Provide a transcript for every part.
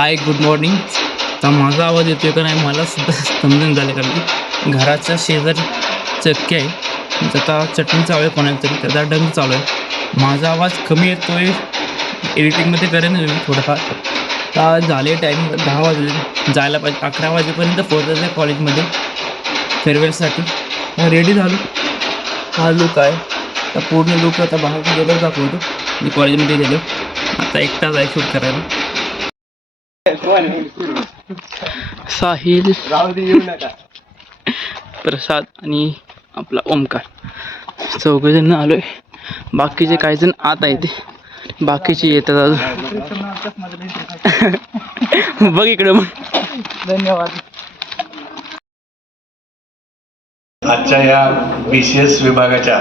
Hi good morning. तर माझा आवाज येतोय का नाही मला सुद्धा समजून झाले, कारण की घराच्या शेजारी चक्की आहे, आता चटणी चालू आहे कोणाला तरी, त्याचा डंग चालू आहे. माझा आवाज कमी येतोय, एडिटिंगमध्ये करेन मी थोडंफार. आता झाले टाईम 10 वाजले, जायला पाहिजे 11 वाजेपर्यंत पोहोचायचं आहे कॉलेजमध्ये फेअरवेलसाठी. रेडी झालो. हा लुक आहे, तर पूर्ण लुक आता बाहेर गेलो दाखवतो. मी कॉलेजमध्ये गेलो, आता एकटाच आहे शूट करायला. साहिल, प्रसाद आणि आपला ओमकार चौघजण आलोय. बाकीचे काही जण आत आहेत, बाकीचे येतात अजून. बघ इकडे मग. धन्यवाद. आजच्या या BCS विभागाच्या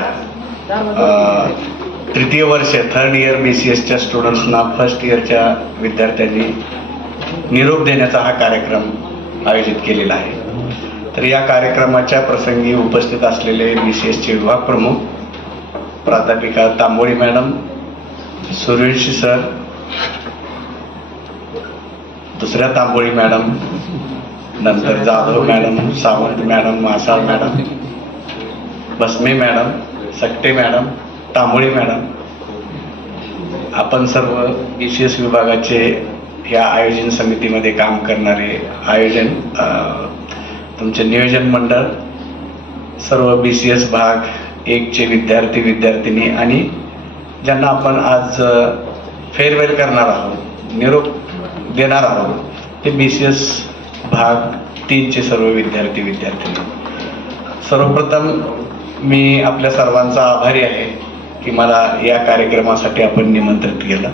तृतीय वर्ष थर्ड इयर BCSच्या स्टुडंट्सना फर्स्ट इयरच्या विद्यार्थ्यांनी निरोप देण्याचा हा कार्यक्रम आयोजित केलेला आहे. तर या कार्यक्रमाच्या प्रसंगी उपस्थित असलेले BCSचे विभाग प्रमुख प्राध्यापिका तांबोळी मॅडम, सूर्यवंशी सर, दुसऱ्या तांबोळी मॅडम, नंतर Jadhav madam, Sawant madam, Masal madam, Basme madam, Sakate madam, Tamboli madam, आपण सर्व BCS विभागाचे या आयोजन समितीमध्ये काम करणारे, तुमचे नियोजन मंडळ, सर्व BCS भाग 1चे विद्यार्थी विद्यार्थिनी आणि ज्यांना आपण आज फेअरवेल करणार आहोत, निरोप देणार आहोत, ते BCS भाग 3चे सर्व विद्यार्थी विद्यार्थिनी. सर्वप्रथम मी आपल्या सर्वांचा आभारी आहे की मला या कार्यक्रमासाठी आपण निमंत्रित केलं.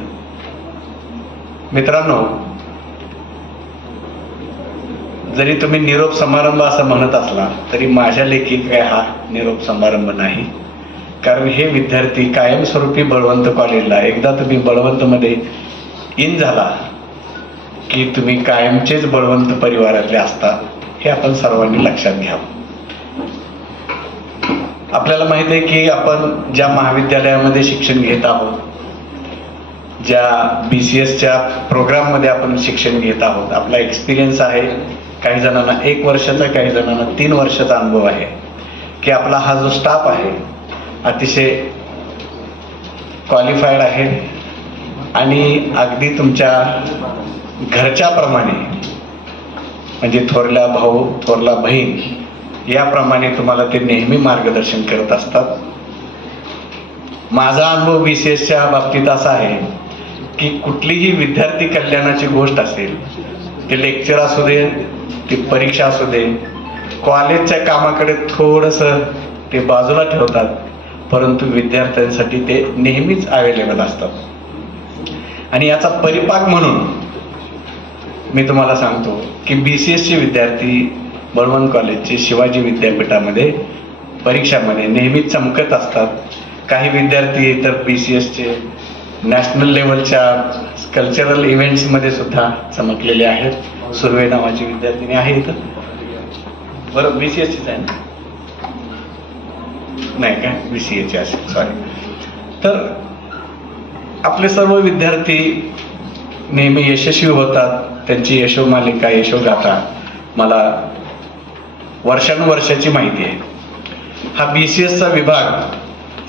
मित्रांनो, जरी तुम्ही निरोप समारंभ असं म्हणत असला तरी माझ्या लेखी काय हा निरोप समारंभ नाही, कारण हे विद्यार्थी कायमस्वरूपी बळवंत कॉलेजला, एकदा तुम्ही बळवंतमध्ये इन झाला की तुम्ही कायमचेच बळवंत परिवारातले असता, हे आपण सर्वांनी लक्षात घ्यावं. आपल्याला माहिती आहे की आपण ज्या महाविद्यालयामध्ये शिक्षण घेत आहोत, ज्या BCSच्या प्रोग्राममध्ये आपण शिक्षण घेत आहोत, आपला एक्सपिरियन्स आहे. काही जणांना 1 वर्षाचा, काही जणांना 3 वर्षाचा अनुभव आहे की आपला हा जो स्टाफ आहे अतिशय क्वालिफाईड आहे आणि अगदी तुमच्या घरच्याप्रमाणे, म्हणजे थोरला भाऊ थोरला बहीण याप्रमाणे तुम्हाला ते नेहमी मार्गदर्शन करत असतात. माझा अनुभव BCSच्या बाबतीत असा आहे की कुठलीही विद्यार्थी कल्याणाची गोष्ट असेल, ते लेक्चर असू दे, ती परीक्षा असू दे, कॉलेजच्या कामाकडे थोडंसं ते बाजूला ठेवतात, परंतु विद्यार्थ्यांसाठी ते नेहमीच अवेलेबल असतात. आणि याचा परिपाक म्हणून मी तुम्हाला सांगतो की BCSचे विद्यार्थी बळवंत कॉलेजचे शिवाजी विद्यापीठामध्ये परीक्षामध्ये नेहमी चमकत असतात. काही विद्यार्थी तर BCSचे नॅशनल लेवलच्या कल्चरल इव्हेंट्समध्ये सुद्धा चमकलेले आहेत. सुर्वे नावाची विद्यार्थिनी आहे इथं, बरं BCSचीच आहे ना? नाही काय, BCAचे असेल, सॉरी. तर आपले सर्व विद्यार्थी नेहमी यशस्वी होतात. त्यांची यशोमालिका, यशोगाथा मला वर्षानुवर्षाची माहिती आहे. हा BCSचा विभाग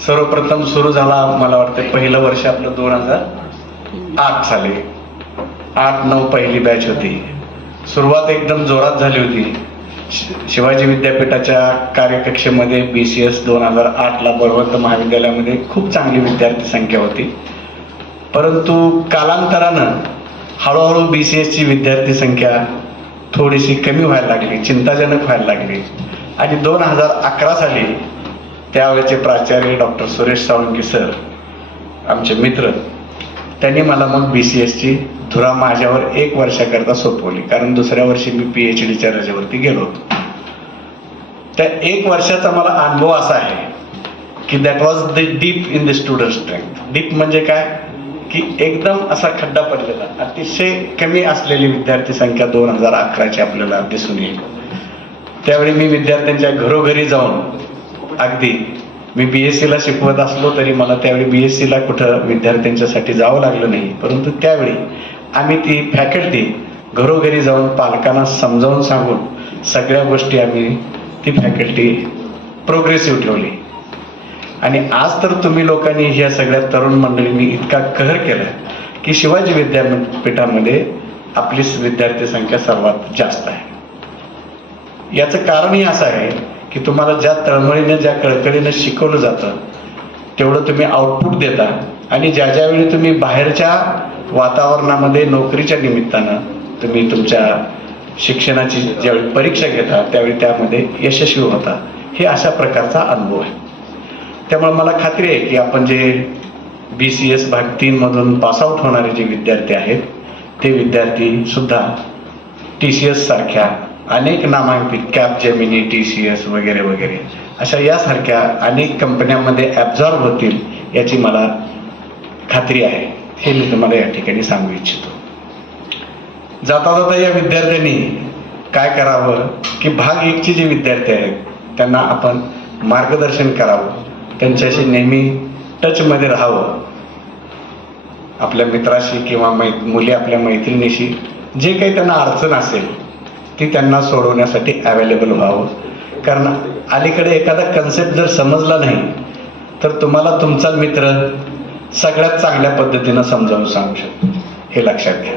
सर्वप्रथम सुरू झाला, मला वाटतं पहिलं वर्ष आपलं 2008 साली, 8-9 पहिली बॅच होती. सुरुवात एकदम जोरात झाली होती. शिवाजी विद्यापीठाच्या कार्यकक्षेमध्ये BCS 2008ला बळवंत महाविद्यालयामध्ये खूप चांगली विद्यार्थी संख्या होती. परंतु कालांतरानं हळूहळू BCSची विद्यार्थी संख्या थोडीशी कमी व्हायला लागली, चिंताजनक व्हायला लागली. आणि 2011 साली त्यावेळेचे प्राचार्य डॉक्टर सुरेश साळुंखे सर, आमचे मित्र, त्यांनी मला मग BCSची धुरा माझ्यावर 1 वर्षाकरता सोपवली, कारण दुसऱ्या वर्षी मी PhDच्या रजेवरती गेलो होतो. त्या 1 वर्षाचा मला अनुभव असा आहे की that was the deep in the student strength. Deep म्हणजे काय की एकदम असा खड्डा पडलेला, अतिशय कमी असलेली विद्यार्थी संख्या 2011ची आपल्याला दिसून येईल. त्यावेळी मी विद्यार्थ्यांच्या घरोघरी जाऊन, अगदी मी BScला शिकवत असलो तरी मला त्यावेळी BScला कुठं विद्यार्थ्यांच्यासाठी जावं लागलं नाही, परंतु त्यावेळी आम्ही ती फॅकल्टी घरोघरी जाऊन पालकांना समजावून सांगून सगळ्या गोष्टी आम्ही ती फॅकल्टी प्रोग्रेसिव्ह ठेवली. आणि आज तर तुम्ही लोकांनी ह्या सगळ्या तरुण मंडळींनी इतका कहर केला की शिवाजी विद्यापीठामध्ये आपली विद्यार्थी संख्या सर्वात जास्त आहे. याचं कारणही असं आहे की तुम्हाला ज्या तळमळीने ज्या कळकळीनं शिकवलं जातं तेवढं तुम्ही आउटपुट देता. आणि ज्यावेळी तुम्ही बाहेरच्या वातावरणामध्ये नोकरीच्या निमित्तानं तुम्ही तुमच्या शिक्षणाची ज्यावेळी परीक्षा घेता त्यावेळी त्यामध्ये यशस्वी होता. हे अशा प्रकारचा अनुभव आहे. त्यामुळे मला खात्री आहे की आपण जे BCS भाग 3 मधून पासआउट होणारे जे विद्यार्थी आहेत ते विद्यार्थी सुद्धा TCS सारख्या अनेक नामांकित कॅपजेमिनी, TCS वगैरे वगैरे अशा यासारख्या अनेक कंपन्यांमध्ये ॲब्झॉर्ब होतील याची मला खात्री आहे. हे मी तुम्हाला या ठिकाणी सांगू इच्छितो. जाता जाता या विद्यार्थ्यांनी काय करावं की भाग 1चे जे विद्यार्थी आहेत त्यांना आपण मार्गदर्शन करावं, त्यांच्याशी नेहमी टचमध्ये राहावं. आपल्या मित्राशी किंवा मुली आपल्या मैत्रिणीशी जे काही त्यांना अडचण असेल ती त्यांना सोडवण्यासाठी अवेलेबल व्हावं. कारण अलीकडे एखादा कन्सेप्ट जर समजला नाही तर तुम्हाला तुमचा मित्र सगळ्यात चांगल्या पद्धतीनं समजावून सांगू शकतो. हे लक्षात घ्या.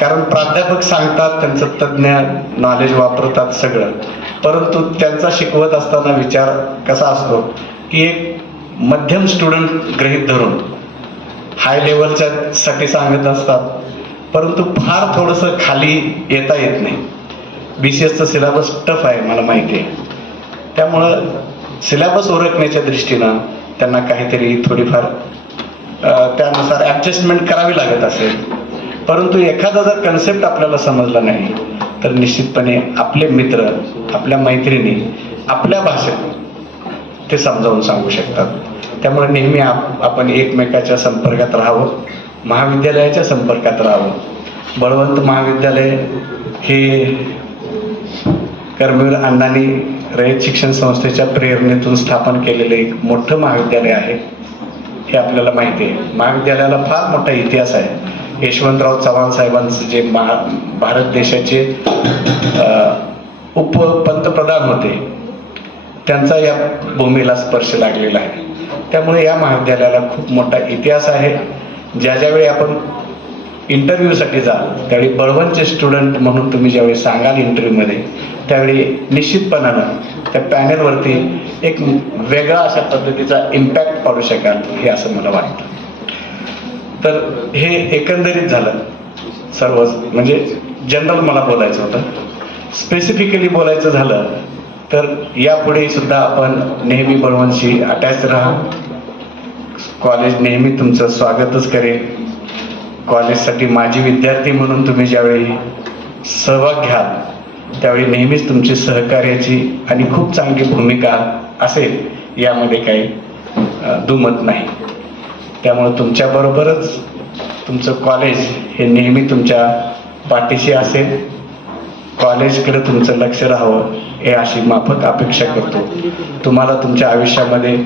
कारण प्राध्यापक सांगतात, त्यांचं तज्ज्ञ नॉलेज वापरतात सगळं, परंतु त्यांचा शिकवत असताना विचार कसा असतो की एक मध्यम स्टुडंट गृहीत धरून हाय लेवलच्या साठी सांगत असतात, परंतु फार थोडंसं खाली येता येत नाही. BCSचा सिलेबस टफ आहे, मला माहिती आहे. त्यामुळं सिलेबस ओळखण्याच्या दृष्टीनं त्यांना काहीतरी थोडीफार त्यानुसार ॲडजस्टमेंट करावी लागत असेल. परंतु एखादा जर कन्सेप्ट आपल्याला समजला नाही तर निश्चितपणे आपले मित्र, आपल्या मैत्रिणी आपल्या भाषेत ते समजावून सांगू शकतात. त्यामुळे नेहमी आपण एकमेकाच्या संपर्कात राहावं, महाविद्यालयाच्या संपर्कात राहावं. बळवंत महाविद्यालय हे कर्मवीर अण्णांनी रयत शिक्षण संस्थेच्या प्रेरणेतून स्थापन केलेलं एक मोठं महाविद्यालय आहे. हे आपल्याला माहिती आहे. महाविद्यालयाला फार मोठा इतिहास आहे. यशवंतराव चव्हाण साहेबांचे जे भारत देशाचे उपपंतप्रधान होते त्यांचा या भूमीला स्पर्श लागलेला आहे. त्यामुळे या महाविद्यालयाला खूप मोठा इतिहास आहे. ज्यावेळी आपण इंटरव्ह्यूसाठी जाल त्यावेळी बळवंतचे स्टुडंट म्हणून तुम्ही ज्यावेळी सांगाल इंटरव्ह्यूमध्ये त्यावेळी निश्चितपणानं त्या पॅनेलवरती एक वेगळा अशा पद्धतीचा इम्पॅक्ट पडू शकाल हे असं मला वाटतं. तर हे एकंदरीत झालं सर्व, म्हणजे जनरल मला बोलायचं होतं. स्पेसिफिकली बोलायचं झालं तर यापुढे सुद्धा आपण नेहमी बळवंतशी अटॅच राहा. कॉलेज नेहमी तुमचं स्वागतच करेल. कॉलेजसाठी माजी विद्यार्थी म्हणून तुम्ही ज्यावेळी सहभाग घ्याल त्यावेळी नेहमीच तुमची सहकार्याची आणि खूप चांगली भूमिका असेल यामध्ये काही दुमत नाही. त्यामुळे तुमच्याबरोबरच तुमचं कॉलेज हे नेहमी तुमच्या पाठीशी असेल. कॉलेजकडे तुमचं लक्ष राहावं हे अशी माफक अपेक्षा करतो. तुम्हाला तुमच्या आयुष्यामध्ये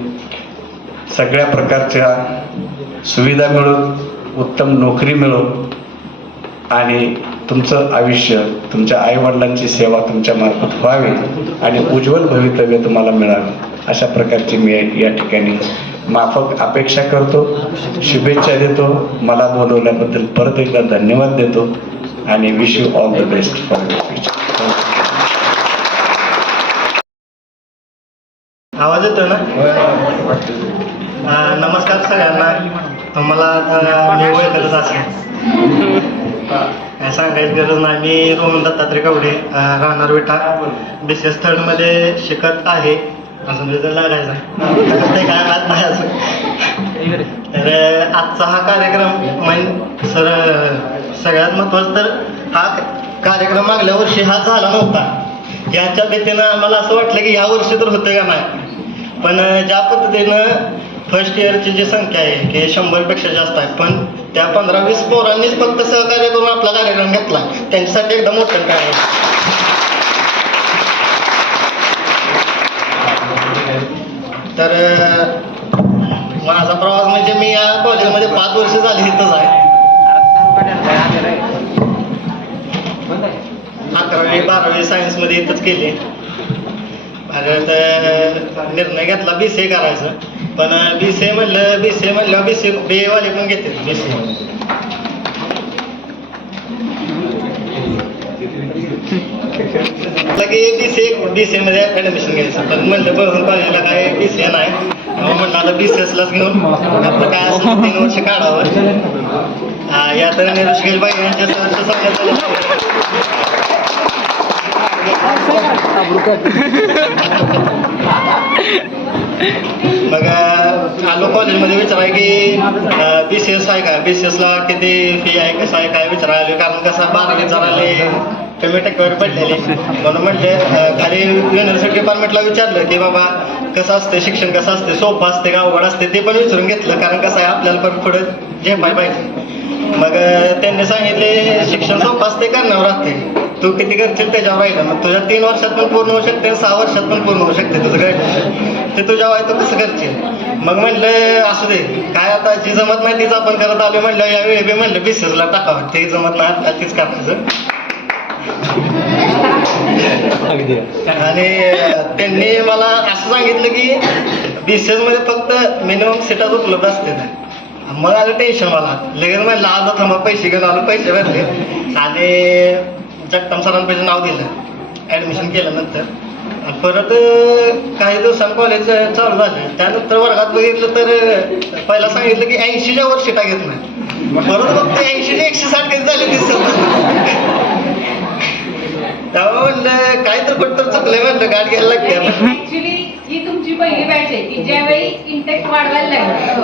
सगळ्या प्रकारच्या सुविधा मिळून, उत्तम नोकरी मिळून आणि तुमचं आयुष्य तुमच्या आईवडिलांची सेवा तुमच्या मार्फत व्हावी आणि उज्ज्वल भवितव्य तुम्हाला मिळावं अशा प्रकारची मी या ठिकाणी माफक अपेक्षा करतो. शुभेच्छा देतो. मला बोलवल्याबद्दल परत एकदा धन्यवाद देतो आणि wish you all the best for your future. आवाज येतो ना? नमस्कार सगळ्यांना. तुम्हाला मी ओळखतच असेल, काय सांगायची गरज नाही. मी रोहन दत्तात्रय कवडे, राहणार विटा, BCS 3rd मध्ये शिकत आहे. अजून रिझल्ट लागायचा ते काय माहीत नाही अजून. तर आजचा हा कार्यक्रम म्हणजे सगळ्यात महत्त्वाचं तर हा कार्यक्रम मागल्या वर्षी हा झाला नव्हता. याच्या भीतीनं मला असं वाटलं की ह्या वर्षी तर होतं का नाही. पण ज्या पद्धतीनं फर्स्ट इयरची जी संख्या आहे की 100पेक्षा जास्त आहे, पण त्या 15-20 पोरांनीच फक्त सहकार्य करून आपला कार्यक्रम घेतला. त्यांच्यासाठी एकदम मोठं काय आहे. तर माझा प्रवास म्हणजे मी या कॉलेजमध्ये 5 वर्ष झाली इथंच आहे. 12वी सायन्समध्ये इथंच केली. परत निर्णय घेतला BCA करायचं, पण BCA म्हणल्यावर BCA वाले पण घेते BCA. की BCA मध्ये ऍडमिशन घ्यायचं, पण म्हणलं बघून कॉलेजला काय BCA नाही, म्हणलं आता BCSलाच घेऊन आपलं काय असेल 3 वर्ष काढावं. या तर ऋषिकेश भाई यांच्या मग आलो कॉलेजमध्ये विचाराय की BCS आहे का, BCSला किती फी आहे, कसं आहे काय विचारायला आलो, कारण कसं 12वी जराले कमी टक्केवारी पडलेली, म्हणून म्हटले खाली युनिव्हर्सिटी डिपार्टमेंटला विचारलं की बाबा कसं असतं शिक्षण, कसं असते, सोपं असते का अवघड असते, ते पण विचारून घेतलं, कारण कसं आहे आपल्याला पण पुढे झेपाय पाहिजे. मग त्यांनी सांगितले शिक्षण सोपं असते करण्यावर राहते, तू किती करशील त्याच्यावर राहिलं, मग तुझ्या 3 वर्षात पण पूर्ण होऊ शकते, 6 वर्षात पण पूर्ण होऊ शकते तुझं ग्रॅज्युएशन, ते तुझ्या तू कसं करशील. मग म्हटलं असू दे, काय आता जी जमत नाही तीच आपण करत आलो, म्हटलं यावेळी बी म्हटलं BCSला टाकावं, ते जमत नाही आपल्याला तीच करायचं. आणि त्यांनी मला असं सांगितलं की BCS मध्ये फक्त मिनिमम सीटाच उपलब्ध असते. मग आलं टेन्शन मला, लगेच म्हणलं आलो थांबा, पैसे घेऊन आलो, पैसे भरले आणि जगताप सरांपैकी नाव दिलं, ॲडमिशन केल्यानंतर. परत काही दिवसांनी कॉलेज चालू झालं, त्यानंतर वर्गात बघितलं तर पहिला सांगितलं की 80च्या वर सीटा घेत नाही, परत फक्त 80 ते 160 कधी झाले दिसत. तेव्हा म्हणलं काय तर कुठं चुकलंय, म्हणलं गाठ घ्यायला लागते. ऍक्च्युली ही तुमची पहिली बॅच आहे की ज्यावेळी इंटेक्ट वाढवायला लागलं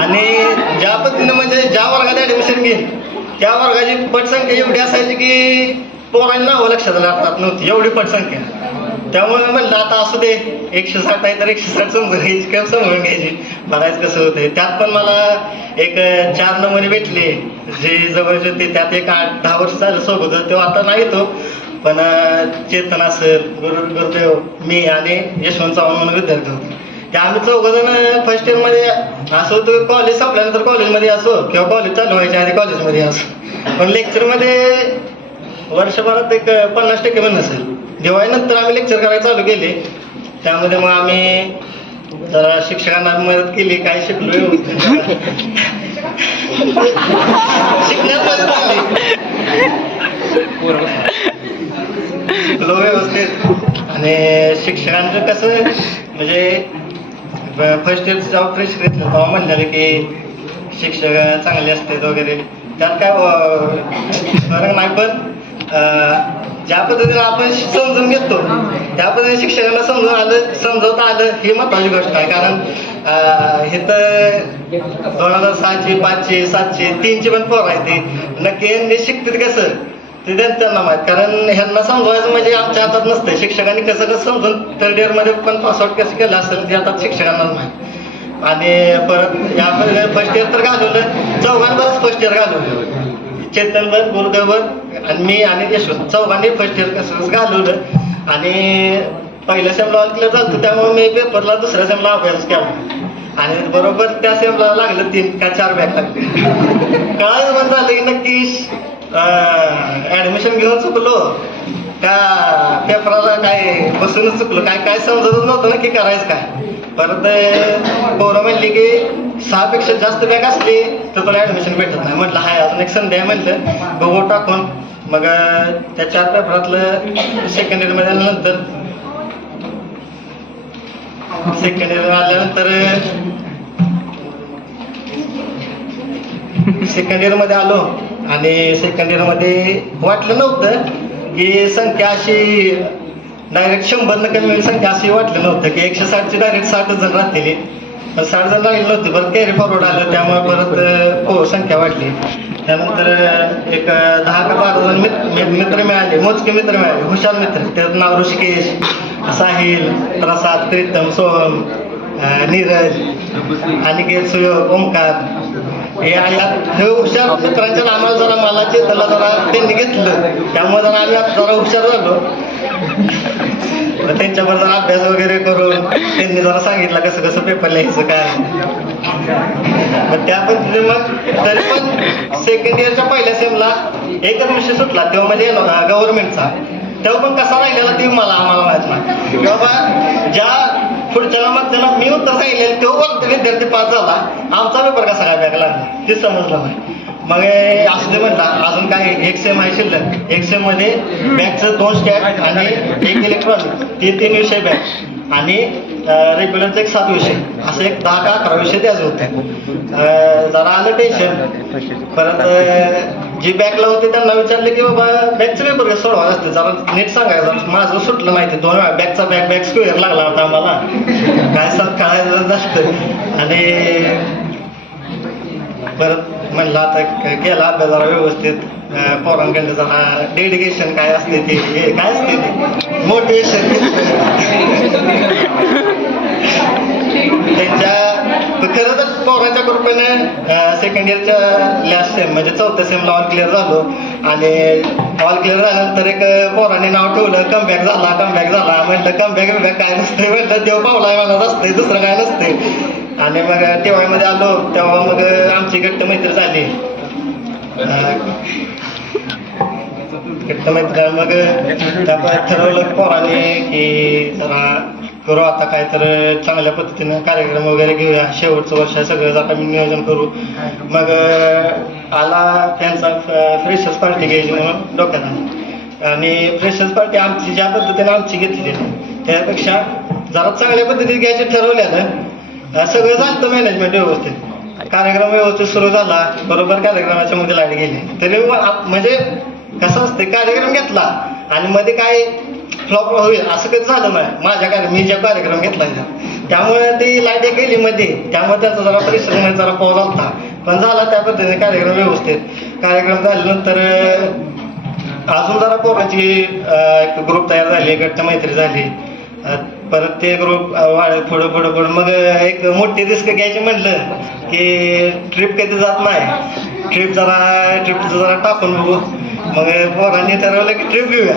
आणि ज्या पद्धतीने म्हणजे ज्या वर्गात ऍडमिशन घेईन त्या वर्गाची पटसंख्या एवढी असायची की पोरांना नावं लक्षात लागतात नव्हती, एवढी पटसंख्या. त्यामुळे म्हणलं आता असू दे, 160 आहे तर 160 समजून घ्यायची किंवा समजून घ्यायची, बघायचं कसं होतंय. त्यात पण मला एक 4 नमुने भेटले जे जवळचे होते, त्यात एक 8-10 वर्ष झालं सोबत, तेव्हा आता नाही तो, पण चेतना सर, गुरुदेव, मी आणि यशवंत चव्हाण म्हणून विद्यार्थी होते. ते आम्ही 4 जण फर्स्ट इयरमध्ये असं होतं, कॉलेज संपल्यानंतर कॉलेजमध्ये असो किंवा कॉलेज चालू व्हायच्या आधी कॉलेजमध्ये असो, पण लेक्चरमध्ये वर्षभरात एक 50% पण नसेल. दिवाळीनंतर आम्ही लेक्चर करायला चालू केले, त्यामध्ये मग आम्ही जरा शिक्षकांना मदत केली, काय शिकलो शिकण्यात मदत झाली, शिकलो व्यवस्थित. आणि शिक्षकांचं कसं म्हणजे फर्स्ट इयर जेव्हा फ्रेश घेतलं तेव्हा म्हणलेलं की शिक्षक चांगले असतात वगैरे, त्यात काय फरक नाही, पण ज्या पद्धतीने आपण समजून घेतो त्या पद्धतीने शिक्षकांना समजवता आलं ही महत्वाची गोष्ट आहे. कारण हे तर 2006ची 5ची 7ची 3ची पण पोरं आहे, ते नक्की यांनी शिकतात कसं ते त्यांना माहीत, कारण ह्यांना समजवायचं म्हणजे आमच्या हातात नसतं. शिक्षकांनी कसं समजून 3rd इयरमध्ये पण पासआउट कसं केलं असेल ते आता शिक्षकांनाच माहीत. आणि परत या फर्स्ट इयर तर घालवलं, चौघांवरच फर्स्ट इयर घालवलं, चेतनवर, गुरुदेवर आणि मी आणि यशवंत, चौघांनी फर्स्ट इयर कसं घालवलं. आणि पहिल्या सेमला ऑल क्लिअर झालं, त्यामुळे मी पेपरला दुसऱ्या सेमला अभ्यास केला आणि बरोबर त्या सेमला लागलं 3 का 4 बॅक लागले. कळायचं पण झालं की नक्की ॲडमिशन घेऊन चुकलो त्या पेपराला, काय बसूनच चुकलो, काय समजतच नव्हतं नक्की करायचं काय. परत पोरं म्हणली की 6 पेक्षा जास्त बॅग असली तर तुला ॲडमिशन भेटत नाही. म्हटलं हाय अजून एक संधी आहे, म्हटलं बघू टाकून. मग त्या 4 पेपरातलं सेकंड इयरमध्ये आल्यानंतर सेकंड इयरमध्ये आलो आणि सेकंड इयरमध्ये वाटलं नव्हतं की संख्या अशी डायरेक्ट 100 कमी होईल, संख्या अशी वाटलं नव्हतं की 160ची डायरेक्ट 60 जण राहतील, पण 60 जण राहिले नव्हते. परत कॅरी फॉरवर्ड आलं, त्यामुळे परत संख्या वाढली. त्यानंतर एक 10 का 12 जण मित्र मिळाले, मोजके मित्र मिळाले, हुशार मित्र. त्याचं नाव ऋषिकेश, साहिल, प्रसाद, प्रीतम, सोहम, नीरज, अनिकेत, सुयोग, ओंकार, हे हुशार मित्रांच्या नामाला जरा मला चेतनला जरा त्यांनी घेतलं, त्यामुळे जरा आम्ही जरा हुशार झालो. मग त्यांच्याबरोबर जरा अभ्यास वगैरे करून त्यांनी जरा सांगितलं कसं कसं पेपर लिहायचं काय. मग त्या पद्धतीने मग तरी पण सेकंड इयरच्या पहिल्या सेमला एकच विषय सुटला तेव्हा म्हणजे गव्हर्नमेंटचा. तेव्हा पण कसा राहिलेला ते आम्हाला माहित नाही. किंवा ज्या पुढच्याला मग त्याला मी उत्तर सांगितलेलं तेव्हा विद्यार्थी पास झाला, आमचा पेपर कसा काय बॅग लागला ते समजलं नाही. मग असं ते म्हणता अजून काय एक सेम आहे शिल्लक. एक सेम मध्ये बॅगचं 2 स्टॅट आणि 1 इलेक्ट्रॉनिक ते 3 विषय बॅग आणि रेग्युलरचे एक 7 विषय असं एक 10 का 11 विषय द्यायचे होते. जरा आलं टेन्शन. परत जी बॅगला होते त्यांना विचारले की बाबा बॅगचं पेपर कसं सोडवायचं असते जरा नीट सांगायचं. माझं सुटलं नाही ते 2 वेळा बॅगचा बॅग स्क्वेअर लागला होता आम्हाला काय कळायचं जास्त. आणि परत म्हणलं आता केला अभ्यास जरा व्यवस्थित. पोरांकडे जरा डेडिकेशन काय असते ते काय असते ते मोटिवेशन त्यांच्या खरं तर पोरांच्या कृपेने सेकंड इयरच्या लास्ट सेम म्हणजे 4थ्या सेमला ऑल क्लिअर झालो. आणि ऑल क्लिअर झाल्यानंतर एक पोराने नाव ठेवलं कमबॅक झाला. म्हटलं कमबॅक काय नसते, म्हटलं देव पावला मला नसते दुसरं काय नसते. आणि मग TY मध्ये आलो तेव्हा मग आमची घट्ट मैत्री झाली. घट्ट मैत्री मग ठरवलं पोराने की जरा करू आता काय तर चांगल्या पद्धतीनं कार्यक्रम वगैरे घेऊया. शेवटचं वर्ष आहे सगळं आता मी नियोजन करू. मग आला त्यांचा फ्रेशर्स पार्टी घ्यायची म्हणून डोक्यात आली. आणि फ्रेशर्स पार्टी आमची ज्या पद्धतीने आमची घेतली त्यापेक्षा जरा चांगल्या पद्धतीने घ्यायचे ठरवल्यानं सगळं झालं मॅनेजमेंट व्यवस्थित. कार्यक्रम व्यवस्थित सुरू झाला. बरोबर कार्यक्रमाच्या मध्ये लाईट गेली तरी म्हणजे कसं असते कार्यक्रम घेतला आणि मध्ये काय फ्लॉप होईल असं कधी झालं नाही मी ज्या कार्यक्रम घेतला त्यामुळे ती लाईट एक गेली मध्ये त्यामुळे त्याचा जरा परिश्रम जरा पाऊल होता. पण झाला त्या पद्धतीने कार्यक्रम व्यवस्थित. कार्यक्रम झाल्यानंतर अजून जरा पोराची एक ग्रुप तयार झाली, घट्ट मैत्री झाली. परत ते ग्रुप पुढं मग एक मोठी रिस्क घ्यायची म्हणलं की ट्रिप कधी जात नाही. ट्रिपचं जरा टाकून बघू. मग पोरांनी ठरवलं की ट्रिप घेऊया.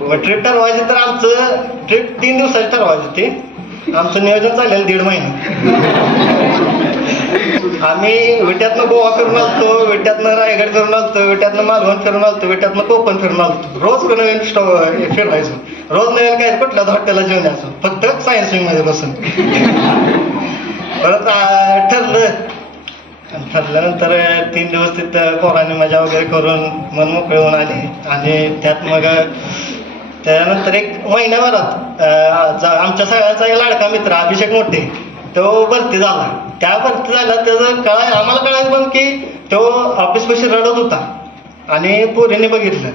मग ट्रिप ठरवायची तर आमचं ट्रिप 3 दिवसाची ठरवायची ते आमचं नियोजन चालेल 1.5 महिने. आम्ही विट्यातनं गोवा फिरून आलतो, विट्यातनं रायगड फिरून आलतो, विट्यातनं मालवण फिरून आलतो, विट्यातनं कोकण फिरून आलतो. रोज नवीन फिरवायचो. रोज नवीन काय कुठल्याच हॉटेलला जेवण यायचो फक्त सायन्स विंग मध्ये बसून. परत ठरल्यानंतर 3 दिवस तिथं पोरांनी मजा वगैरे करून मन मोकळे होऊन आले. आणि त्यात मग त्यानंतर एक महिन्याभरात आमच्या सगळ्यांचा एक लाडका मित्र अभिषेक मोठे तो भरती झाला. त्या भरती झाला त्याचं आम्हाला कळायचं पण की तो ऑफिसपाशी रडत होता. आणि पोरीने बघितलं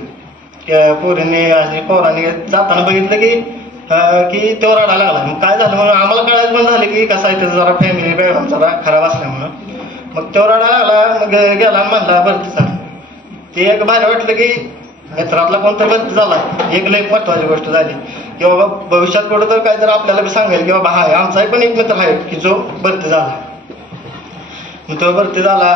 पोरांनी जाताना बघितलं की तो रडायला लागला. मग काय झालं म्हणून आम्हाला कळायचं पण झालं की कसं आहे त्याचं जरा फॅमिली बॅकग्राऊंड जरा खराब असल्यामुळं. मग तो रडायला लागला. मग गेला म्हणला भरतीचा. ते एक भारी वाटलं की मित्रातला कोणतरी भरती झाला. एक लई महत्वाची गोष्ट झाली की बाबा भविष्यात कुठं तर काहीतरी आपल्याला बी सांगेल की बाबा हाय आमचाही पण एक मित्र आहे की जो भरती झाला. मग तो भरती झाला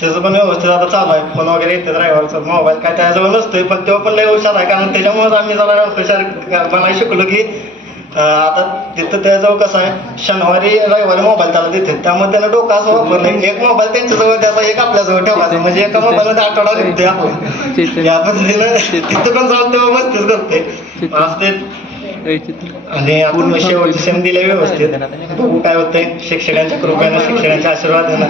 त्याचं पण व्यवस्थित आता चालू आहे. फोन वगैरे येते ड्रायव्हरचा मोबाईल काय त्याजवळ नसतोय पण तो पण लई हुशार आहे. कारण त्याच्यामुळेच आम्ही जरा हुशार बनायला शिकलो की आता तिथं त्याजवळ कसं आहे शनिवारी रविवारी मोबाईल त्याला देते त्यामुळे त्यानं डोकं असं वापरलं एक मोबाईल त्यांच्याजवळ द्यायचा एक आपल्याजवळ ठेवायचा म्हणजे एका मोबाईलमध्ये आठवडा निघतोय आपला. या पद्धतीनं तिथं पण जाऊन तेव्हा मस्तीच करते असते. आणि आपण शेवटची सेम दिले व्यवस्थित. बघू काय होतंय शिक्षकांच्या कृपेनं शिक्षकांच्या आशीर्वादानं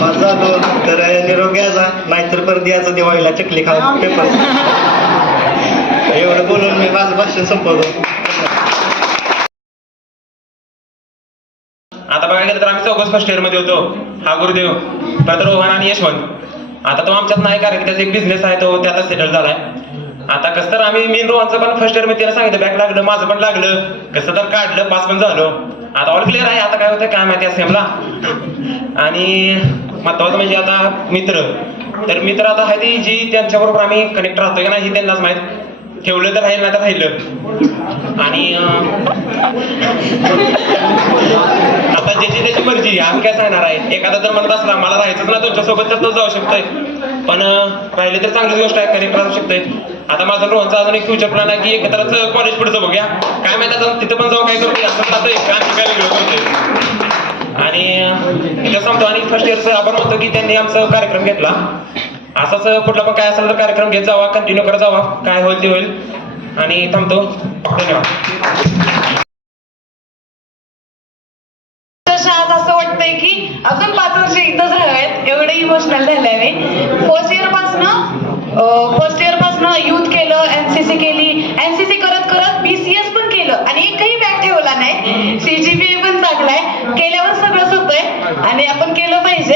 पास झालो तर निरोप घ्यायचा नाहीतर परत द्यायचं दिवाळीला चकली खाऊन पेपर. एवढं बोलून मी माझं भाषण संपवतो. आता बघायला गेलं तर आम्ही चौघच फर्स्ट इयर मध्ये होतो. हा गुरुदेव, परत रोहन आणि यशवंत. आता तो आमच्यात नाही कारण की त्याचा एक बिझनेस आहे तो त्यातच सेटल झालाय. आता कसं तर आम्ही रोहनचं पण फर्स्ट इयर मध्ये त्याला सांगितलं बॅक लागलं माझं पण लागलं कसं तर काढलं पास पण झालो. आता ऑल क्लिअर आहे. आता काय होतं काय माहिती सेमला. आणि महत्वाचं म्हणजे आता मित्र आता आहे ती जी त्यांच्याबरोबर आम्ही कनेक्ट राहतोय का नाही ही त्यांनाच माहित. ठेवलं तर राहील नाही तर राहिलं. आणि आता ज्याची त्याची मर्जी आम्ही काय सांगणार आहे. एखादा जर म्हणत असला मला राहायचंच ना तुमच्यासोबत तर तो जाऊ शकतोय पण राहिले तर चांगलीच गोष्ट आहे कनेक्ट राहू शकतोय. आता माझं रोहनचा अजून एक फ्युचर प्लॅन आहे की एकत्रच कॉलेज पुढचं बघूया. काय माहिती आता पुढे पण जाऊन काय करतो असं जातोय काय वेगळं करतोय. आणि तिथं सांगतो आणि फर्स्ट इयरचं आभार मानतो की त्यांनी आमचा कार्यक्रम घेतला. असाच कुठला पण काय असेल तर कार्यक्रम घेत जावा, कंटिन्यू करत जावा, काय होईल ते होईल. आणि थांबतो. धन्यवाद. आज असं वाटतंय की अजून 5 वर्ष इथंच राहावेत, एवढं इमोशनल झालंय मी. फर्स्ट इयर पासनं युथ केलं, एनसीसी केली, एनसीसी करत करत BCS पण केलं आणि एकही बॅग ठेवला नाही. CGPA पण चांगलाय, केल्यावर सगळंच होतंय आणि आपण केलं पाहिजे.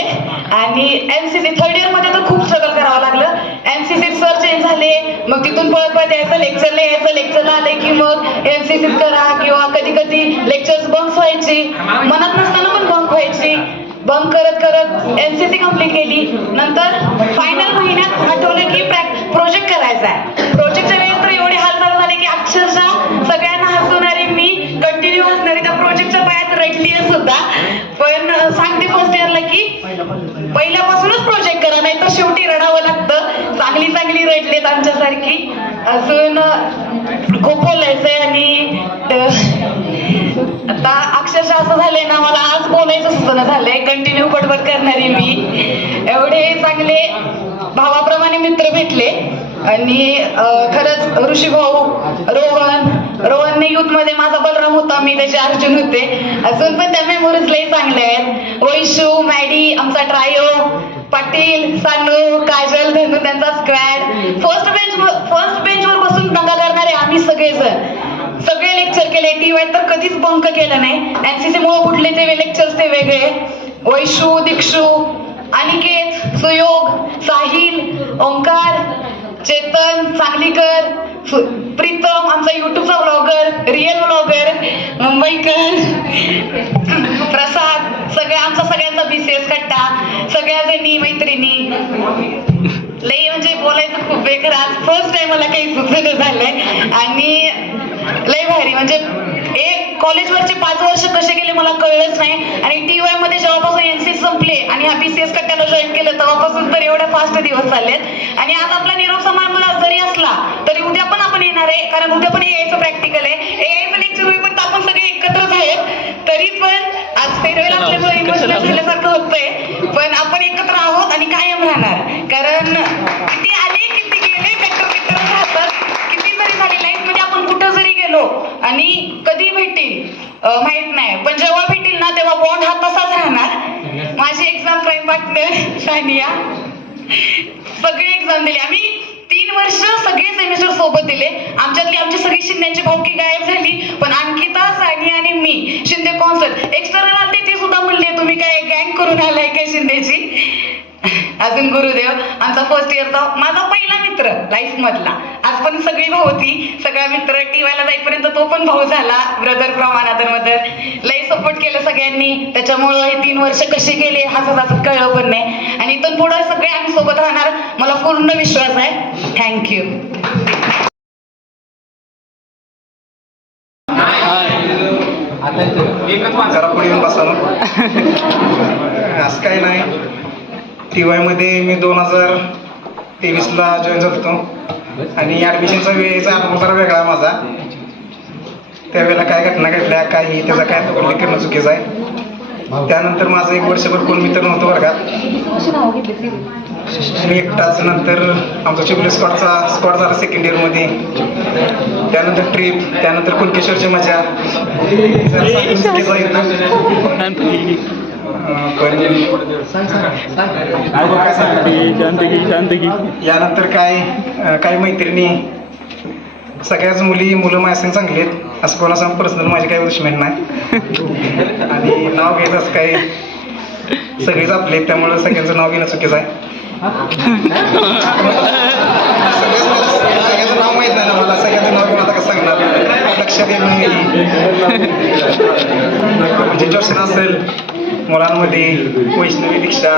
आणि एनसीसी 3rd इयर मध्ये तर खूप स्ट्रगल करावं लागलं. एनसीसी सर चेंज झाले, मग तिथून पळत पळत यायचं, लेक्चरला यायचं, लेक्चरला आलंय की मग एनसीसी करा, किंवा कधी कधी लेक्चर्स बंक व्हायची, मनात नसताना पण बंक व्हायची. बंक करत करत एनसीसी कंप्लीट केली. नंतर फायनल महिन्यात आठवलं की प्रोजेक्ट करायचा आहे. प्रोजेक्टच्या वेळेस तर एवढे हाल चालू झाले की अक्षरशः सगळ्यांना हसवणारी मी, कंटिन्यू हसणारी, त्या प्रोजेक्टच्या पायात रडली आहे सुद्धा. पण सांगते फर्स्ट इयरला की पहिल्यापासूनच प्रोजेक्ट करा, नाही तर शेवटी रडावं लागतं. चांगली रडलेत आमच्यासारखी. अजून खूप बोलायचंय आणि आता अक्षरशः असं झालंय ना, मला आज बोलायचं सुचना झालंय. कंटिन्यू बडबड करणारी मी. एवढे चांगले भावाप्रमाणे मित्र भेटले आणि खरंच ऋषीभाऊ, रोहनने युथ मध्ये माझा बलराम होता, मी त्याचे अर्जुन होते. अजून पण त्या मेमोरीज लई चांगल्या आहेत. वैशू, मॅडी, आमचा ट्रायो, पाटील, सानू, काजल, धनू, त्यांचा स्क्वॅड. फर्स्ट बेंचवर बसून दंगा करणारे आम्ही सगळे लेक्चर केले. TY तर कधीच बंक केलं नाही. एनसीसी मुळे कुठले ते लेक्चर्स ते वेगळे. वैशू, दीक्षू, अनिकेत, सुयोग, साहिल, ओंकार, चेतन, सांगलीकर, प्रीतम, आमचा युट्यूबचा ब्लॉगर, रिअल ब्लॉगर, मुंबईकर, प्रसाद, आमचा सगळ्यांचा BCS कट्टा, सगळ्या जणी मैत्रिणी. लई म्हणजे बोलायचं खूप बेकार. आज फर्स्ट टाइम मला काही सुचलं झालंय आणि लय भारी. म्हणजे कॉलेजवरचे 5 वर्ष कसे गेले मला कळलंच नाही. आणि TY मध्ये जेव्हापासून NCC संपले आणि हा BCS कट्ट्याला जॉईन केलं तेव्हापासून तर एवढे फास्ट दिवस चाललेत. आणि आज आपला निरोप समारंभ जरी असला तरी उद्या पण आपण येणार आहे, कारण उद्या पण यायचं प्रॅक्टिकल आहे. यायचं लेक्चर होईल, पण आपण सगळे एकत्रच आहेत. तरी पण आज फेरवेल आपल्याला इमोशनल झाल्यासारखं होतंय, पण आपण एकत्र आहोत आणि कायम राहणार. कारण किती आले किती गेले बेटर राहतात. किती जरी झाले लाईफ मध्ये, आपण कुठं जरी गेलो आणि कधी भेटेल माहित नाही, पण जेव्हा भेटेल ना तेव्हा बॉन्ड हा तसाच राहणार. माझी एक्झाम प्राईम पार्टनर सानिया, सगळे एक्झाम दिले आम्ही. 3 वर्ष सगळे सेमिस्टर सोबत दिले. आमची सगळी शिंद्यांची भावकी गायब झाली, पण अंकिता, सानिया आणि मी शिंदे कॉन्सर्ट एक्सटर्नल आलते, ते सुद्धा म्हणले तुम्ही काय गँग करून आलाय काय शिंदेची. अजून गुरुदेव, आमचा फर्स्ट इयरचा माझा पहिला मित्र लाईफ मधला. आज पण सगळी भाऊ होती, सगळा मित्र. TY ला जाईपर्यंत तो पण भाऊ झाला, ब्रदर फ्रॉम अनदर मदर. लई सपोर्ट केलं सगळ्यांनी, त्याच्यामुळं हे 3 वर्ष कसे गेले हसत कळलं पण नाही. आणि इथून पुढे सगळे आम्ही सोबत राहणार, मला पूर्ण विश्वास आहे. थँक्यू. जरा पुढे येऊन बसावं. असं काही नाही. TY मध्ये मी 2023ला जॉईन झालो आणि ॲडमिशनचा वेळेचा अनुभव जरा वेगळा माझा. त्यावेळेला काय घटना घडल्या, काही त्याचा काय उल्लेख करणं चुकीचं आहे. त्यानंतर माझं 1 वर्षभर कोण मित्र नव्हतं वर्गात, मी एकटाच. नंतर आमचा चिखली स्क्वॉड झाला 2nd इयरमध्ये. त्यानंतर ट्रिप, त्यानंतर कुणकेश्वरची मजा. यानंतर काय मैत्रिणी, सगळ्याच मुलं माझ्या चांगली आहेत. असं कोणासंग पर्सनल माझी काही दुश्मन नाही. आणि नाव घ्यायचं असं काही, सगळेच आपले आहेत, त्यामुळे सगळ्यांचं नाव घेणं चुकीचं आहे. सगळ्यांचं नाव माहित नाही ना मला, सगळ्यांचं नाव घेऊन आता कसं सांगणार, लक्षात येत नाही. म्हणजे दर्शन असेल मुलांमध्ये, वैष्णवी, दीक्षा,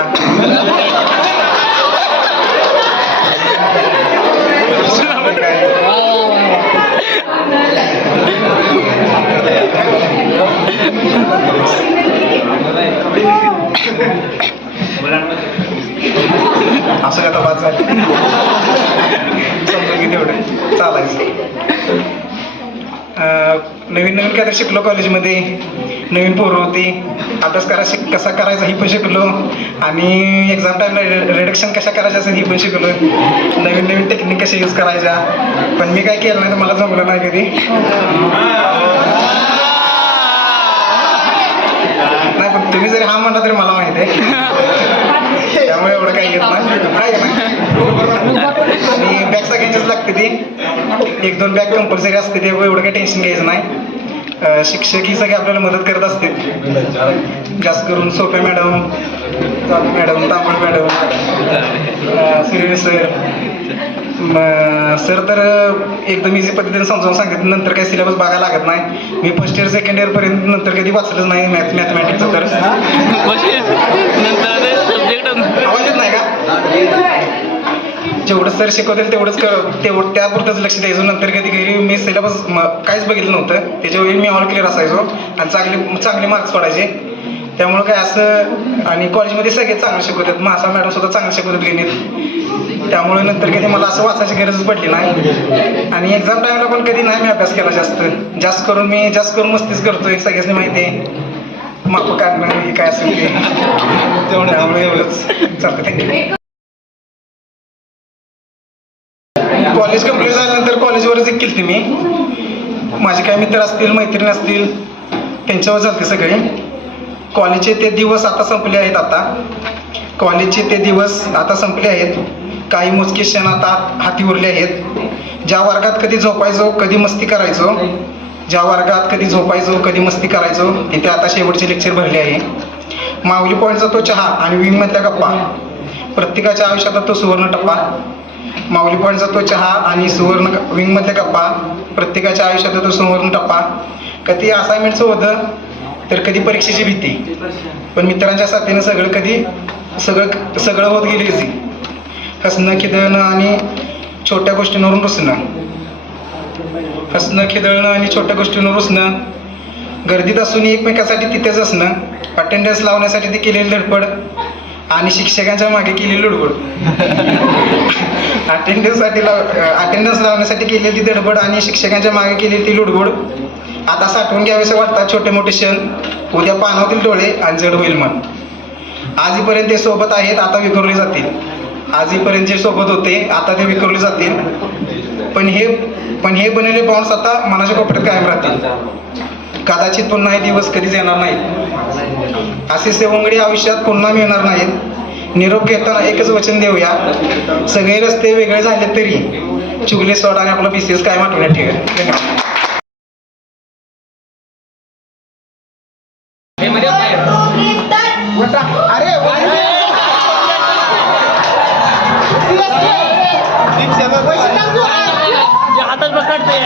असं का बाद झालं. होईल तेवढं चालायचं. नवीन नवीन काय तर शिकलो कॉलेजमध्ये, नवीन पोरं होती, अभ्यास कसा करायचा ही पण शिकलो आणि एक्झाम टाईमला रिडक्शन कशा करायच्या असं ही पण शिकलो. नवीन नवीन टेक्निक कशा यूज करायच्या, पण मी काय केलं नाही तर मला जमलं नाही कधी. नाही पण तुम्ही जरी हा म्हणला तरी मला माहिती आहे, त्यामुळे एवढं काही येत नाही. आणि बॅग सगळ्यांचीच लागते ती, 1-2 बॅग कंपल्सरी असते, ते एवढं काही टेन्शन घ्यायचं नाही. शिक्षक ही सगळे आपल्याला मदत करत असतील, जास्त करून सोपे मॅडम, तांबळ मॅडम, सुरेश सर तर एकदम इझी पद्धतीने समजावून सांगितलं. नंतर काही सिलेबस बघायला लागत नाही. मी फर्स्ट इयर सेकंड इयर पर्यंत नंतर कधी वाचलंच नाही मॅथमॅटिक्सचं. तर आवाज येत नाही का? जेवढं सर शिकवतील तेवढंच त्यापुरतंच लक्ष द्यायचो. नंतर कधी घरी मी सिलेबस काहीच बघितलं नव्हतं, त्याच्यावेळी मी ऑल क्लिअर असायचो आणि चांगले मार्क्स पडायचे. त्यामुळं काय असं, आणि कॉलेजमध्ये सगळे चांगले शिकवतात, महासा मॅडम सुद्धा चांगले शिकवतात गणित. त्यामुळे नंतर कधी मला असं वाचायची गरजच पडली नाही. आणि एक्झाम टाईमला पण कधी नाही मी अभ्यास केला जास्त करून मस्तीच करतोय, सगळ्यांनी माहिती आहे. माप काढणं हे काय असेल ते, त्यामुळे एवढंच चालतं. थँक्यू. कॉलेज कंप्लीट झाल्यानंतर कॉलेजवरच एक केली मी. माझे काही मित्र असतील, मैत्रिणी असतील, त्यांच्यावर चालते सगळे. कॉलेजचे ते दिवस आता संपले आहेत. काही मोजके क्षण आता हाती उरले आहेत. ज्या वर्गात कधी झोपायचो, कधी मस्ती करायचो, तिथे आता शेवटचे लेक्चर भरले आहे. माऊली पॉईंटचा तो चहा आणि विंगमधल्या गप्पा, प्रत्येकाच्या आयुष्यात तो सुवर्ण टप्पा. माऊली पॉईंटचा तो चहा आणि विंगमधल्या गप्पा, प्रत्येकाच्या आयुष्यात तो सुवर्ण टप्पा. कधी असाइनमेंटचं होतं तर कधी परीक्षेची भीती, पण मित्रांच्या साथीनं सगळं होत गेले इझी. हसणं खिदळणं आणि छोट्या गोष्टींवरून रुसणं, गर्दीत असून एकमेकासाठी तिथेच असणं, अटेंडन्स लावण्यासाठी ते केलेली धडपड आणि शिक्षकांच्या मागे केलेली लुडबुड. अटेंडन्स लावण्यासाठी केलेली धडपड आणि शिक्षकांच्या मागे केलेली ती लुडबुड आता साठवून घ्यावेसे वाटतात छोटे मोठे क्षण. उद्या पाणावतील डोळे आणि जड होईल मन. आजपर्यंत ते सोबत आहेत, आता विखुरले जातील. आजपर्यंत जे सोबत होते आता ते विखुरले जातील. पण हे बनलेले बॉन्ड्स आता मनाच्या कोपऱ्यात कायम राहतील. कदाचित पुन्हा हे दिवस कधीच येणार नाहीत. असे सेवंगडी आयुष्यात पुन्हा मिळणार नाहीत. निरोप घेताना एकच वचन देऊया, सगळे रस्ते वेगळे झाले तरी चुगले सोडा आणि आपला BCS कायम आठवण्यात ठेवा. धन्यवाद. हातात पकडते.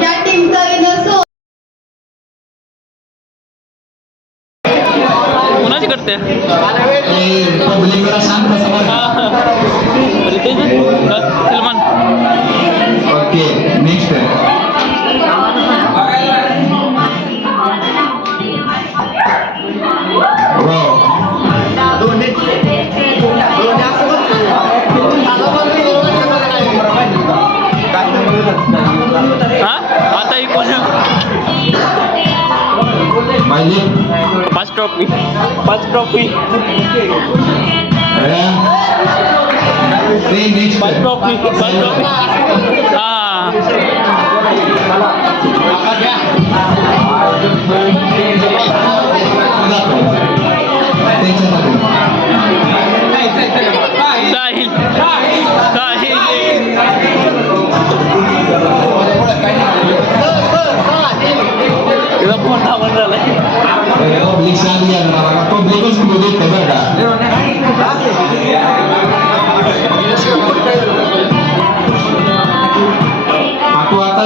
या टीमचा विनर कोणाची करते सलमान. ओके नेक्स्ट आता ही कोण पाच ट्रॉफी हा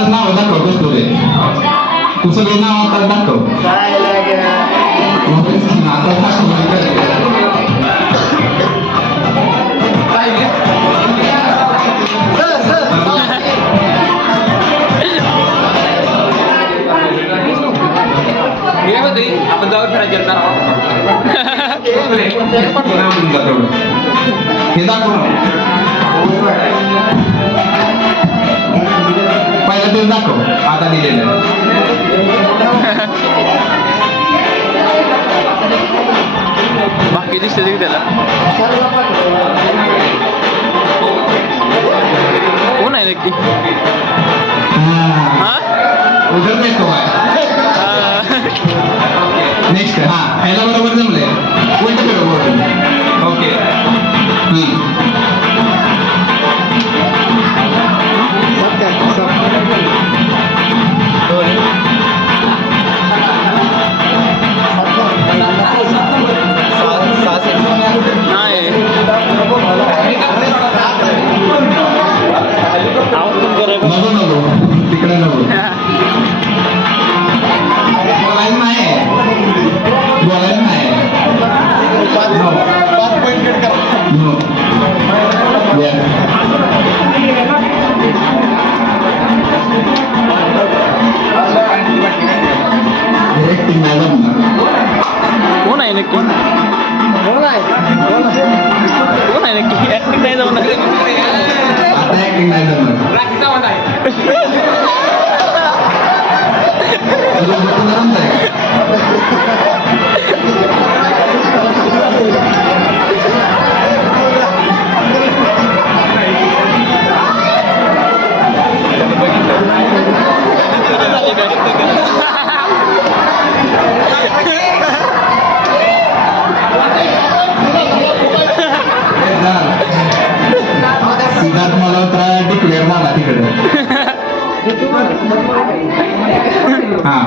तुझं नाव दाखव कसं रे तू सगळे नाव आता दाखव आता आपण जाऊ फिरायला हे दाखव पहिलं ते दाखव आता दिलेलं बाकी दिसते त्याला कोण आहे नक्की हा उधर नाही तो नेक्स्ट हा ह्याला बरोबर जमलंय उलट बरोबर ओके नाही नको नको तिकडे नको बोलायचं नाही बोलायचं नाही No. Yeah. Directing नाही जमणार. कोण आहे नक्की कोण आहे नक्की ऍक्टिंग नाही जाऊन आता ऍक्टिंग नाही जमणार. तुला बघून जमतंय सिद्धार्थ मल्होत्रा डिक्लेअर झाला तिकडे हा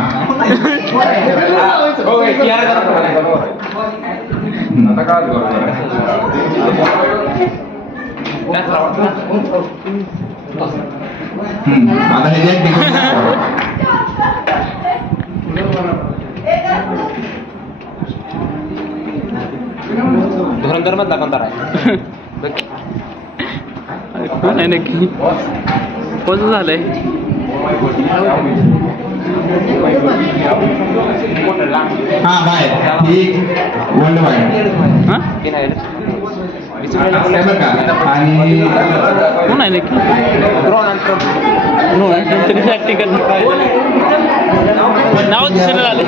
आता हे धुरंधर मधला कोणता आहे कोण आहे नक्की कोण झालंय हा बाय ही वर्ल्ड वाईड हा बरं का आणि कोण आहे नक्की तरी ऍक्टिंग करणार नाव दिसायला आले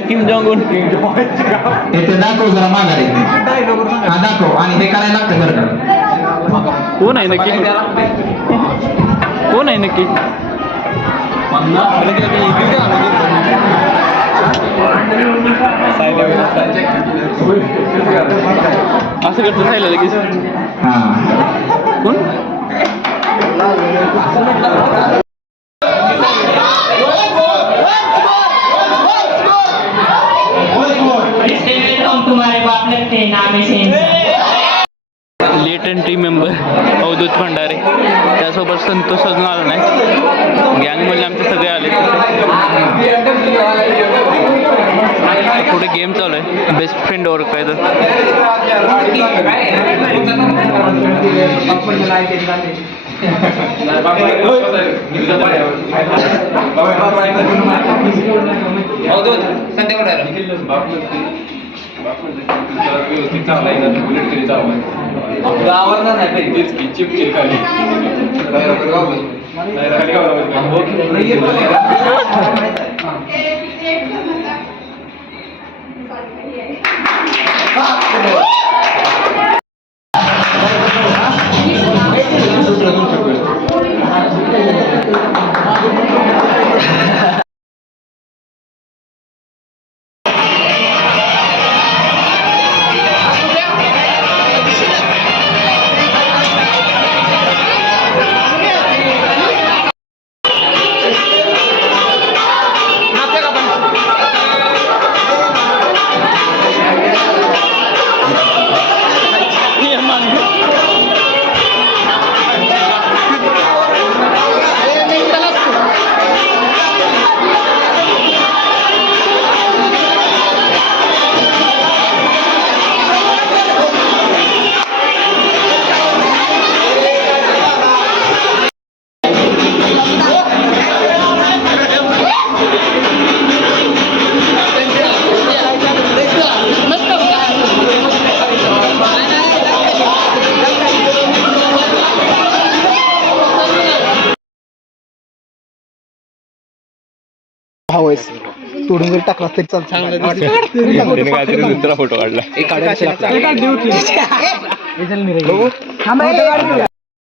किम जॉंग उन इथे दाखव जरा माघारी हा दाखव आणि हे करायला लागतं बरं का कोण आहे नक्की कोण आहे नक्की असं करतो राहिलं लगेच हा कोण लेटन टीम मेंबर अवधूत भंडारे त्यासोबत संतोष अजून आला नाही गँगमधले आमचे सगळे आले पुढे गेम चालू आहे बेस्ट फ्रेंड ओवर काय तर आहेस तोडून जरी टाकला तरी दुसरा फोटो काढला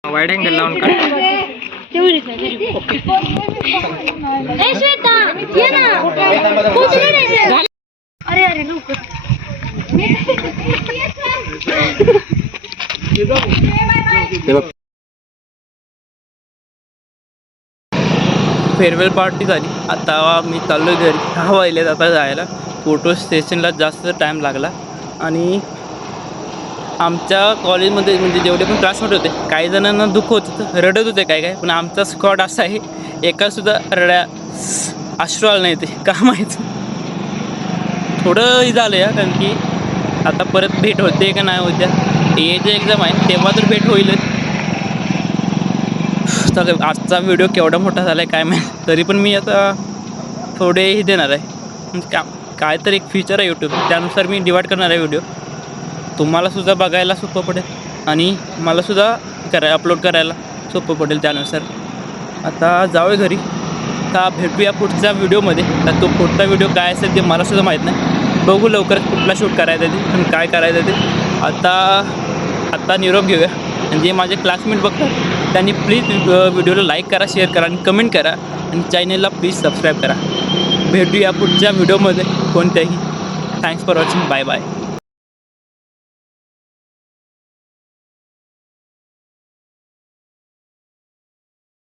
वाईड अँगल लावून काढ. फेअरवेल पार्टी झाली. आता मी चाललो घरी. 6 वाजले आता जायला. फोटो स्टेशनला जास्त टाईम लागला आणि आमच्या कॉलेजमध्ये म्हणजे जेवढे पण क्लासमेट होते काही जणांना दुःख होत होतं, रडत होते काय पण आमचा स्क्वॉड असा आहे एकासुद्धा अश्रू आलं नाही. ते का माहीत थोडं हे झालं या कारण की आता परत भेट होते का नाही होत्या. जे एक्झाम आहे तेव्हा तर भेट होईलच. तर आजचा व्हिडिओ केवढा मोठा झाला आहे काय माहीत. तरी पण मी आता थोडे हे देणार आहे काय तर एक फीचर आहे यूट्यूब त्यानुसार मी डिवाईड करणार आहे व्हिडिओ. तुम्हालासुद्धा बघायला सोपं पडेल आणि मलासुद्धा अपलोड करायला सोपं पडेल त्यानुसार. आता जाऊया घरी. आता भेटूया पुढच्या व्हिडिओमध्ये. तर तो पुढचा व्हिडिओ काय असेल ते मलासुद्धा माहीत नाही. बघू लवकरच कुठला शूट करायचा ते आणि काय करायचं ते. आता निरोप घेऊया. आणि जे माझे क्लासमेट बघतात त्यांनी प्लीज व्हिडिओला लाईक करा, शेअर करा आणि कमेंट करा आणि चॅनलला प्लीज सबस्क्राईब करा. भेटूया पुढच्या व्हिडिओमध्ये कोणत्याही. Thanks for watching. Bye bye.